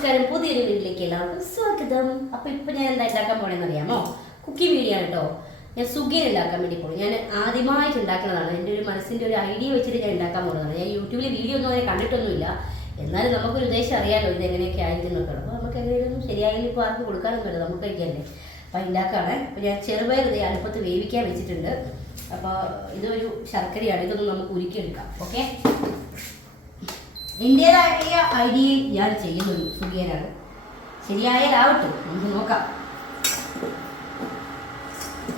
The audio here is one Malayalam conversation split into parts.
നമസ്കാരം, പുതിയൊരു വീട്ടിലേക്ക് എല്ലാവർക്കും സ്വാഗതം. അപ്പോൾ ഇപ്പോൾ ഞാൻ എന്താ ഉണ്ടാക്കാൻ പോകണമെന്ന് അറിയാമോ? കുക്കിംഗ് വീഡിയോ ആണ് കേട്ടോ. ഞാൻ സുഖിയൻ ഉണ്ടാക്കാൻ വേണ്ടി പോകും. ഞാൻ ആദ്യമായിട്ട് ഉണ്ടാക്കുന്നതാണ്. എൻ്റെ ഒരു മനസ്സിൻ്റെ ഒരു ഐഡിയ വെച്ചിട്ട് ഞാൻ ഉണ്ടാക്കാൻ പോകുന്നതാണ്. ഞാൻ യൂട്യൂബിൽ വീഡിയോ ഒന്നും അങ്ങനെ കണ്ടിട്ടൊന്നുമില്ല. എന്നാലും നമുക്കൊരു ഉദ്ദേശം അറിയാമല്ലോ ഇത് എങ്ങനെയൊക്കെ ആയിരിക്കുന്നൊക്കെ. അപ്പോൾ നമുക്ക് എങ്ങനെയൊന്നും ശരിയായാലും ഇപ്പോൾ ആർക്കും കൊടുക്കാനൊന്നുമില്ല, നമുക്ക് കഴിക്കാനല്ലേ. അപ്പോൾ ഉണ്ടാക്കുകയാണ്. അപ്പോൾ ഞാൻ ചെറുപയർ ഇത് അടുപ്പത്ത് വേവിക്കാൻ വെച്ചിട്ടുണ്ട്. അപ്പോൾ ഇതൊരു ശർക്കരയാണ്, ഇതൊന്നും നമുക്ക് ഉരുക്കിയെടുക്കാം. ഓക്കെ, എൻ്റേതായ ഐഡിയയിൽ ഞാൻ ചെയ്യുന്നൊരു സുഖിയനാണ്. ശരിയായാലാവട്ടെ, നമുക്ക് നോക്കാം.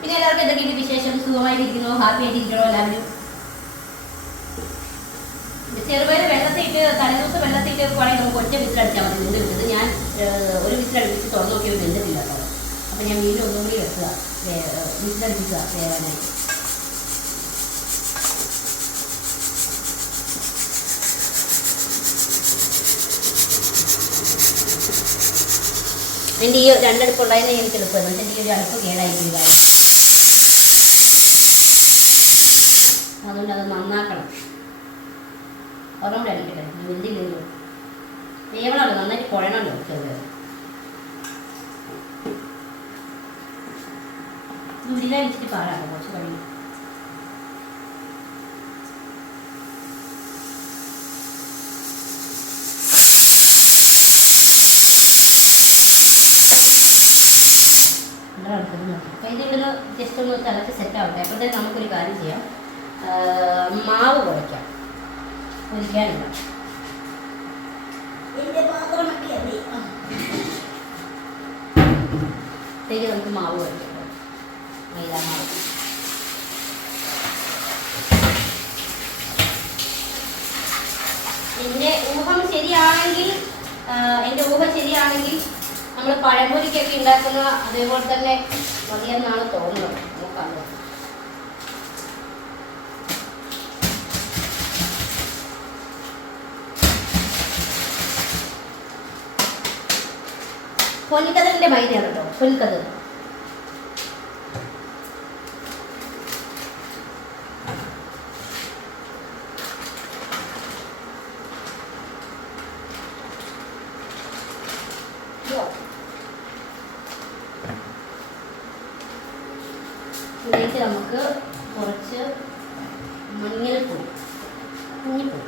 പിന്നെ എല്ലാവർക്കും എന്തൊക്കെയാണ് വിശേഷം? സുഖമായിട്ടിരിക്കണോ? ഹാപ്പി ആയിട്ടിരിക്കണോ എല്ലാവരും? ചെറുപയർ വെള്ളത്തിട്ട് തലേദിവസം വെള്ളത്തിട്ട് വേണമെങ്കിൽ നമുക്ക് ഒറ്റ വിസിലടിച്ചാൽ മതി. വെന്ത് വിട്ടത് ഞാൻ ഒരു വിസിലടിപ്പിച്ച് തുറന്നു നോക്കിയാൽ വെന്തിട്ടില്ല കേട്ടോ. അപ്പം ഞാൻ വീണ്ടും ഒന്നും കൂടി വെക്കുക, വിസിലടിപ്പിക്കുക വേവാനായിട്ട്. എൻ്റെ ഈ രണ്ടടുപ്പ് ഉണ്ടായിരുന്ന എനിക്ക് എളുപ്പമാണ്. പക്ഷേ എൻ്റെ ഈ ഒരു അടുപ്പ് കേടായിരിക്കും കാര്യം. അതുകൊണ്ട് അത് നന്നാക്കണം. ഒരെണ്ണം കൂടെ അടിക്കട്ടെ, വെന്തില്ലല്ലോ. വേവണമല്ലോ, നന്നായിട്ട് കുഴണമല്ലോ ചെറുത്. ഉരുള വെച്ചിട്ട് പാടാട്ടോ, കുറച്ച് കഴിയും. അപ്പോൾ ഇതിവിടുന്ന് ജസ്റ്റ് ഒന്ന് തിളച്ച് സെറ്റ് ആവട്ടെ. അപ്പോഴത്തേക്ക് നമുക്കൊരു കാര്യം ചെയ്യാം, മാവ് കുഴയ്ക്കാം. പൊരിക്കാനില്ല, എൻ്റെ പാത്രമൊക്കെ അല്ലേ. അപ്പോഴത്തേക്ക് നമുക്ക് മാവ് കുഴയ്ക്കാം, മൈദാമാവ്. എൻ്റെ ഊഹം ശരിയാണെങ്കിൽ നമ്മൾ പഴംപൊരിക്കൊക്കെ ഉണ്ടാക്കുന്ന അതേപോലെ തന്നെ മതിയെന്നാണ് തോന്നുന്നത്. നോക്കാം. പൊൻകതിറിൻ്റെ മൈദയാണ് കേട്ടോ, പൊൻകതിർ. ഇതിലേക്ക് നമുക്ക് കുറച്ച് മഞ്ഞൾപ്പൊടി, കുഞ്ഞിപ്പൊടി,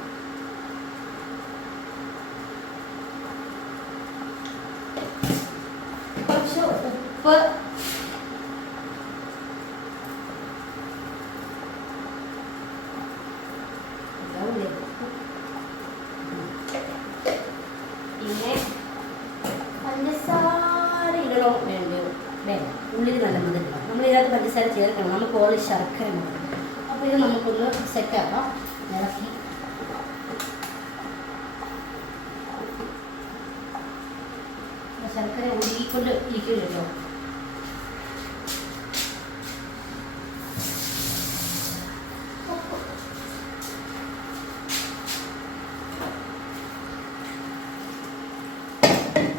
കുറച്ച് ഉപ്പ്, പിന്നെ പഞ്ചസാര ഇടണോ വേണ്ടോ? വേണ്ട, ഉള്ളിൽ നല്ല മധുരം. നമ്മൾ ഇതിനകത്ത് പഞ്ചസാര ചേർക്കണം, നമുക്ക് ഓൾ ശർക്കര മതി. അപ്പോൾ ഇത് നമുക്കൊന്ന് സെറ്റാക്കാം. ഇറക്കി ശർക്കര ഉരുകിക്കൊണ്ട് ഇരിക്കുമല്ലോ.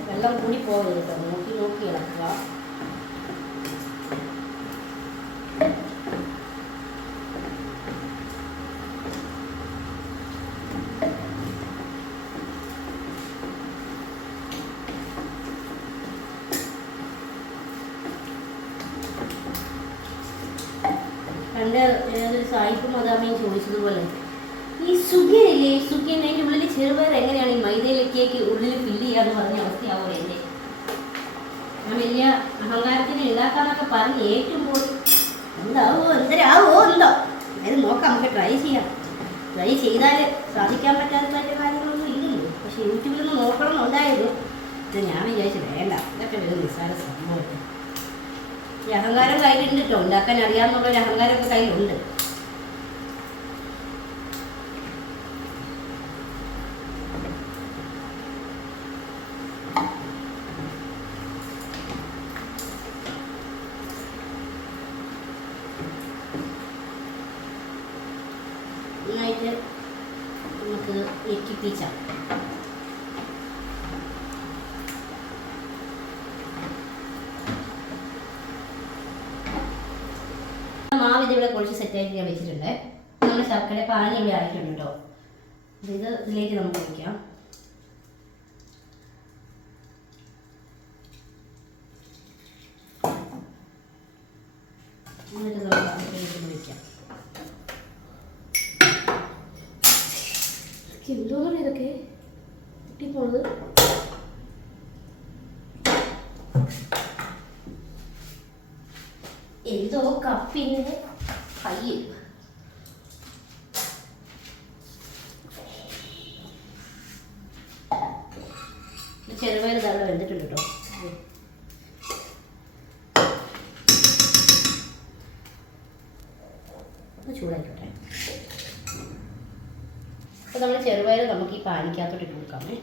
വെള്ളം കൂടി പോകരുത് കേട്ടോ, നോക്കി നോക്കി ഇളക്കുക. പണ്ട് ഏതൊരു സായിപ്പും മദാമയും ചോദിച്ചതുപോലെ ഈ സുഖിയനില്ലേ, സുഖിയൻ അതിൻ്റെ ഉള്ളിൽ ചെറുപയർ എങ്ങനെയാണ് ഈ മൈദയിലേക്കേക്ക് ഉള്ളിൽ ഫില്ല് ചെയ്യാന്ന് പറഞ്ഞ അവസ്ഥയാവോ എൻ്റെ. ഞാൻ വലിയ അഹങ്കാരത്തിന് ഉണ്ടാക്കാന്നൊക്കെ പറഞ്ഞ് ഏറ്റുമ്പോൾ എന്താവോ എന്തരാവോ എന്തോ. അത് നോക്കാം, നമുക്ക് ട്രൈ ചെയ്യാം. ട്രൈ ചെയ്താൽ സാധിക്കാൻ പറ്റാത്ത കാര്യങ്ങളൊന്നും ഇല്ലല്ലോ. പക്ഷെ യൂട്യൂബിൽ നിന്ന് നോക്കണം എന്നുണ്ടായിരുന്നു. ഇത് ഞാൻ വിചാരിച്ചു വേണ്ട, ഇതൊക്കെ വലിയ നിസ്സാര സംഭവം. ഈ അഹങ്കാരം കയ്യിലുണ്ട് കേട്ടോ, ഉണ്ടാക്കാൻ അറിയാമെന്നുള്ളൊരു അഹങ്കാരമൊക്കെ കയ്യിലുണ്ട്. നന്നായിട്ട് നമുക്ക് ഞെക്കിപ്പിച്ചാം. മാവ് ഇതിവിടെ കുറച്ച് സെറ്റായിട്ട് ഞാൻ വെച്ചിട്ടുണ്ട്. നമ്മുടെ ശർക്കര പാനി ഇവിടെ ആയിട്ടുണ്ട് കേട്ടോ. ഇത് ഇതിലേക്ക് നമുക്ക് ഒഴിക്കാം. എന്തോന്നാണ് ഇതൊക്കെ കിട്ടിപ്പോണത്? എന്തോ കപ്പിൻ്റെ കയ്യിൽ ചെറുപയർ തവണ വെന്തിട്ടുണ്ട് കേട്ടോ. ചൂടായിക്കോട്ടെ. അപ്പോൾ നമ്മൾ ചെറുപയർ നമുക്ക് ഈ പാനിക്കകത്തോട്ട് ഇട്ട് കൊടുക്കാമേ.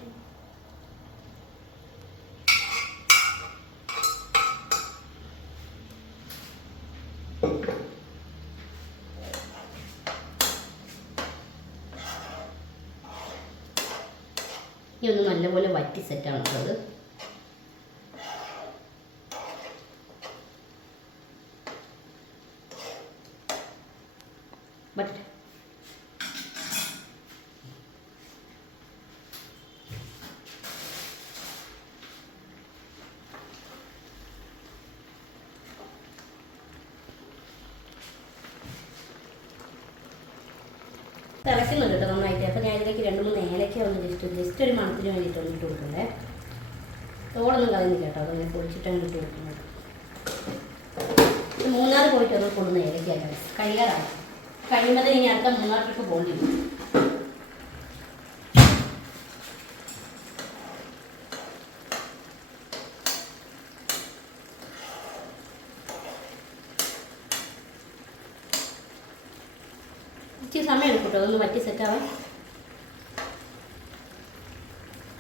ഇനി ഒന്ന് നല്ലപോലെ വറ്റി സെറ്റാണ് ഉള്ളത്. ബട്ട് തിളയ്ക്കുന്നുണ്ട് കേട്ടോ നന്നായിട്ട്. അപ്പോൾ ഞാൻ ഇതിലേക്ക് 2-3 ഏലക്ക ഒന്ന് ജസ്റ്റ് ഒരു മണത്തിന് വേണ്ടിയിട്ട് ഒന്ന് ഇട്ട് കൊടുക്കണ്ടേ. തോളൊന്നും കളയുന്നില്ല കേട്ടോ, അതങ്ങനെ പൊടിച്ചിട്ടാണ് ഇട്ട് കൊടുക്കുന്നത്. 3 പോയിട്ട് ഒന്ന് കൊടുന്ന ഏലക്ക കഴിയാറാണ്. കഴിയുമ്പോൾ ഇനി അടുത്ത 3 ട്രിപ്പ് പോകേണ്ടി വരും. ഇച്ചിരി സമയം എടുക്കും കേട്ടോ അതൊന്ന് വറ്റി സെറ്റാവാൻ.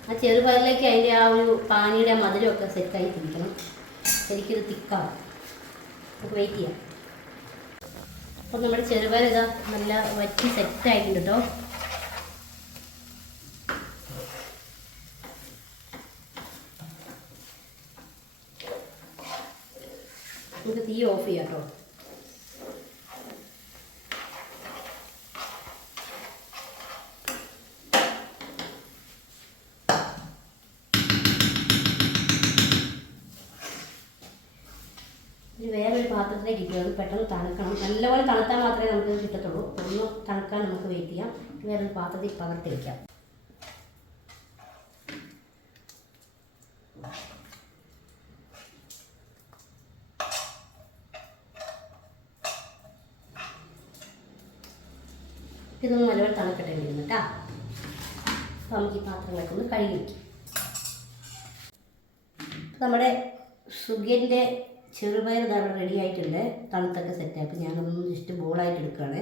ആ ചെറുപയറിലേക്ക് അതിൻ്റെ ആ ഒരു പാനിയുടെ മധുരമൊക്കെ സെറ്റായി പിടിക്കണം. എനിക്കിത് തിക്കാവും. നമുക്ക് വെയിറ്റ് ചെയ്യാം. അപ്പോൾ നമ്മുടെ ചെറുപയർ ഇതാ നല്ല വറ്റി സെറ്റായിട്ടുണ്ട് കേട്ടോ. നമുക്ക് തീ ഓഫ് ചെയ്യാം കേട്ടോ. വേറൊരു പാത്രത്തിലേക്ക് ഇട്ടു. അത് പെട്ടെന്ന് തണുക്കണം. നല്ലപോലെ തണുത്താൽ മാത്രമേ നമുക്ക് കിട്ടത്തുള്ളൂ. ഒന്ന് തണുക്കാൻ നമുക്ക് വെയിറ്റ് ചെയ്യാം. വേറൊരു പാത്രത്തിൽ പകർത്തി വയ്ക്കാം. ഇതൊന്ന് നല്ലപോലെ തണുക്കട്ടെ വരുന്നു കേട്ടോ. അപ്പോൾ നമുക്ക് ഈ പാത്രങ്ങളൊക്കെ ഒന്ന് കഴുകി വയ്ക്കാം. നമ്മുടെ സുഗിയൻ്റെ ചെറുപയർ ധാരണ റെഡി ആയിട്ടുണ്ട്. തണുത്തൊക്കെ സെറ്റായി. അപ്പോൾ ഞാനതൊന്ന് ജസ്റ്റ് ബോളായിട്ട് എടുക്കുകയാണ്.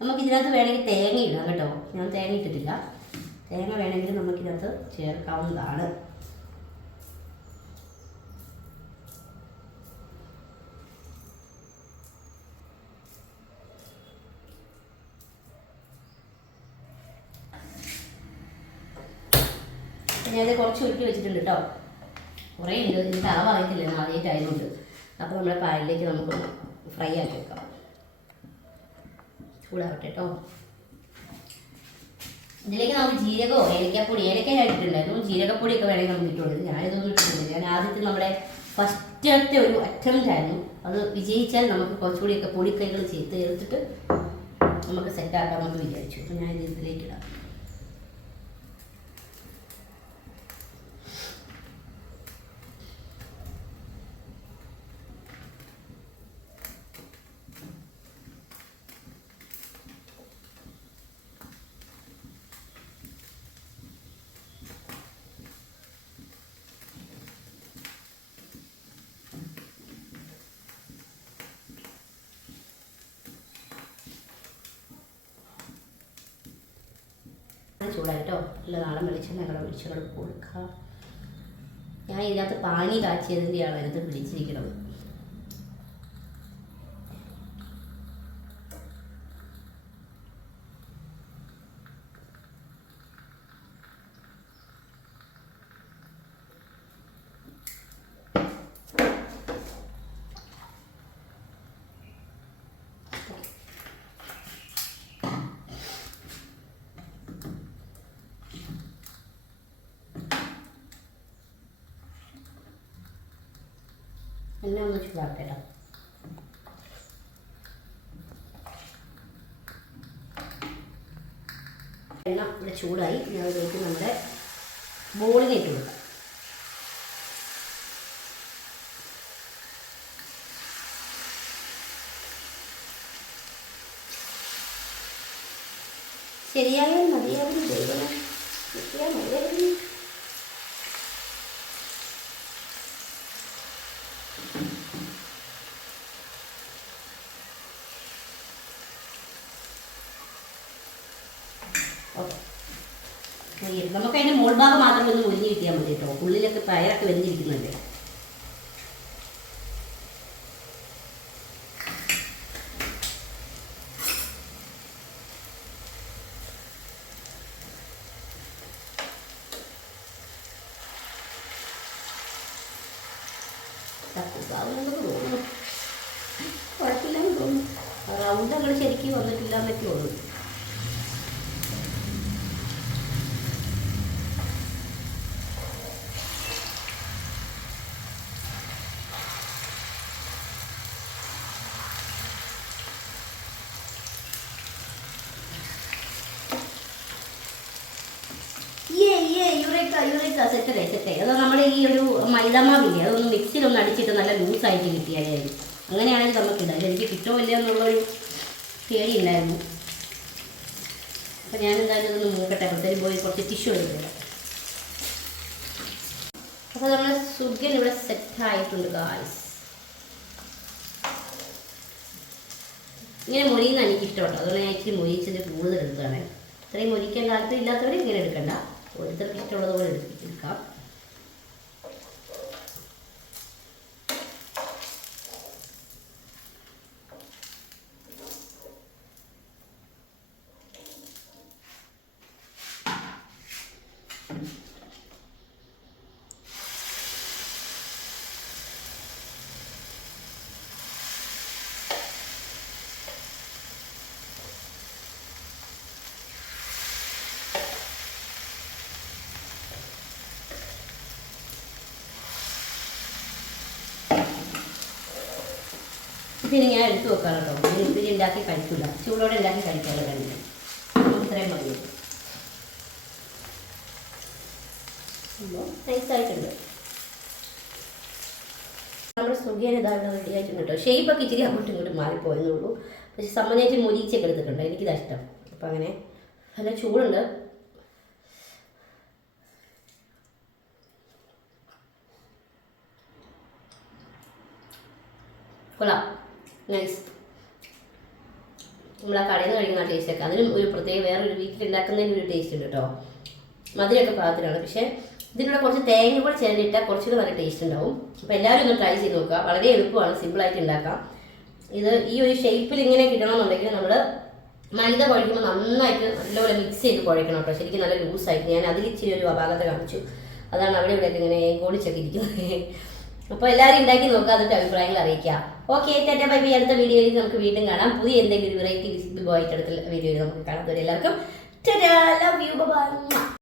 നമുക്ക് ഇതിനകത്ത് വേണമെങ്കിൽ തേങ്ങ ഇടാം കേട്ടോ. ഞാൻ തേങ്ങ ഇട്ടിട്ടില്ല. തേങ്ങ വേണമെങ്കിൽ നമുക്കിതിനകത്ത് ചേർക്കാവുന്നതാണ്. ഞാനത് കുറച്ച് ഉരുട്ടി വെച്ചിട്ടുണ്ട് കേട്ടോ. കുറേ ഉണ്ട്. ഇതിൻ്റെ അളവ് അറിയത്തില്ല, ആദ്യമായിട്ടായതുകൊണ്ട്. അപ്പോൾ നമ്മുടെ പാനിലേക്ക് നമുക്ക് ഫ്രൈ ആക്കി വെക്കാം. ചൂടാവട്ടെ കേട്ടോ. ഇതിലേക്ക് നമുക്ക് ജീരകമോ ഏലക്കപ്പൊടി, ഏലക്ക ഇട്ടിട്ടുണ്ടായിരുന്നു, ജീരകപ്പൊടിയൊക്കെ വേണമെങ്കിൽ നമുക്ക് ഇട്ടുള്ളത്. ഞാനിതൊന്നും ഇട്ടിട്ടില്ല. ഞാൻ ആദ്യത്തെ നമ്മുടെ ഫസ്റ്റത്തെ ഒരു അറ്റംപ്റ്റ് ആയിരുന്നു. അത് വിജയിച്ചാൽ നമുക്ക് കുറച്ചുകൂടിയൊക്കെ പൊടിക്കൈകൾ ചേർത്തിട്ട് നമുക്ക് സെറ്റാക്കാമെന്ന് വിചാരിച്ചു. അപ്പോൾ ഞാൻ ഇതിലേക്ക് ഇടാം. ചൂടായിട്ടോ. നല്ല നാളെ വെളിച്ചെണ്ണ ഒഴിച്ചങ്ങോട്ട് കൊടുക്കാം. ഞാൻ ഇതിനകത്ത് പാനി കാച്ചിയതിൻ്റെയാണ് അതിനകത്ത് പിടിച്ചിരിക്കുന്നത്. എന്നെ ഒന്ന് ചൂടാക്കട്ടെ. ചൂടായി. ഞാൻ അതിലേക്ക് നമ്മുടെ ബോളിനെ ഇട്ട് കൊടുക്കാം. ശരിയായാൽ മതിയാവും. ദൈവമേ, ശരിയാ മതിയാവും. നമുക്ക് അതിൻ്റെ മോൾ ഭാഗം മാത്രം ഒന്ന് മുരിഞ്ഞ് കിട്ടിയാൽ മതി കേട്ടോ. ഉള്ളിലൊക്കെ പയറൊക്കെ വെന്തിരിക്കുന്നുണ്ട്. തോന്നുന്നു കുഴപ്പമില്ലാന്ന് തോന്നുന്നു. റൗണ്ട് അങ്ങനെ ശരിക്കും വന്നിട്ടില്ല എന്നൊക്കെ ഉള്ളൂ. സെറ്റേ അത് നമ്മുടെ ഈ ഒരു മൈദാമാവില്ലേ അതൊന്ന് മിക്സിയിലൊന്ന് അടിച്ചിട്ട് നല്ല ലൂസായിട്ട് കിട്ടിയാലായിരുന്നു. അങ്ങനെയാണെങ്കിൽ നമുക്കില്ല. എനിക്ക് കിട്ടോ ഇല്ല എന്നുള്ളൊരു പേടി ഉണ്ടായിരുന്നു. അപ്പം ഞാനെന്തായാലും ഇതൊന്ന് മൂക്കട്ടെ. അപ്പോഴത്തേക്കും പോയി കുറച്ച് ടിഷ്യൂ എടുത്തില്ല. അപ്പോൾ നമ്മുടെ സുഗൻ ഇവിടെ സെറ്റായിട്ടുണ്ട് ഗായ്സ്. ഇങ്ങനെ മൊരിയുന്ന എനിക്കിഷ്ടം കേട്ടോ. അതുകൊണ്ട് ഞാൻ ഇച്ചിരി മൊരിച്ചിട്ട് കൂടുതൽ എടുക്കുകയാണ്. ഇത്രയും മൊരിക്കാൻ താല്പര്യം ഇല്ലാത്തവർ ഇങ്ങനെ എടുക്കണ്ട. ഓരോരുത്തർക്ക് ഇഷ്ടമുള്ളത് പോലെ എടുക്കാം. പിന്നെ ഞാൻ എടുത്തു വെക്കാം കേട്ടോ. ഞാൻ ഇതിൽ ഉണ്ടാക്കി കഴിക്കില്ല. ചൂടോടെ ഉണ്ടാക്കി കഴിക്കാനുള്ള തന്നെ ഇത്രയും മതി. നൈസായിട്ടുണ്ട്. നമ്മുടെ സുഖിയൻ ഇതായിട്ട് റെഡി ആയിട്ടുണ്ട് കേട്ടോ. ഷേപ്പൊക്കെ ഇച്ചിരി അങ്ങോട്ടും ഇങ്ങോട്ടും മാറിപ്പോയെന്നുള്ളൂ. പക്ഷെ സമ്മതിച്ച് മൊരിച്ചൊക്കെ എടുത്തിട്ടുണ്ട്. എനിക്കിതാ ഇഷ്ടം. അപ്പം അങ്ങനെ നല്ല ചൂടുണ്ട്. കൊള്ളാം, നൈസ്. നമ്മൾ ആ കടയിൽ നിന്ന് കഴിക്കുന്ന ആ ടേസ്റ്റൊക്കെ അതിനും ഒരു പ്രത്യേക വേറൊരു വീട്ടിലുണ്ടാക്കുന്നതിന് ഒരു ടേസ്റ്റ് ഉണ്ട് കേട്ടോ. മധുരമൊക്കെ പാകത്തിലാണ്. പക്ഷേ ഇതിലൂടെ കുറച്ച് തേങ്ങ കൂടെ ചേർന്നിട്ടാൽ കുറച്ചുകൂടെ നല്ല ടേസ്റ്റ് ഉണ്ടാവും. അപ്പോൾ എല്ലാവരും ഒന്ന് ട്രൈ ചെയ്ത് നോക്കുക. വളരെ എളുപ്പമാണ്, സിമ്പിളായിട്ട് ഉണ്ടാക്കാം. ഇത് ഈ ഒരു ഷേപ്പിൽ ഇങ്ങനെ കിട്ടണമെന്നുണ്ടെങ്കിൽ നമ്മൾ മൈദ കുഴയ്ക്കുമ്പോൾ നന്നായിട്ട് നല്ലപോലെ മിക്സ് ചെയ്ത് കുഴയ്ക്കണം കേട്ടോ. ശരിക്കും നല്ല ലൂസായിട്ട്. ഞാൻ അതിൽ ഇച്ചിരി ഒരു അപാകത കാണിച്ചു. അതാണ് അവിടെ ഇവിടെയൊക്കെ ഇങ്ങനെ ഏകോളിച്ചൊക്കെ ഇരിക്കുന്നത്. അപ്പോൾ എല്ലാവരും ഉണ്ടാക്കി നോക്കുക. അതിൻ്റെ അഭിപ്രായങ്ങൾ അറിയിക്കുക. Okay, tata bye bye. അടുത്ത വീഡിയോയിൽ നമുക്ക് വീണ്ടും കാണാം. പുതിയ എന്തെങ്കിലും വെറൈറ്റി വിസിബിൾ ആയിട്ട് അടുത്ത വീഡിയോയിൽ നമുക്ക് കാണാം. എല്ലാവർക്കും ടാറ്റാ, ലവ് യു, ബൈ.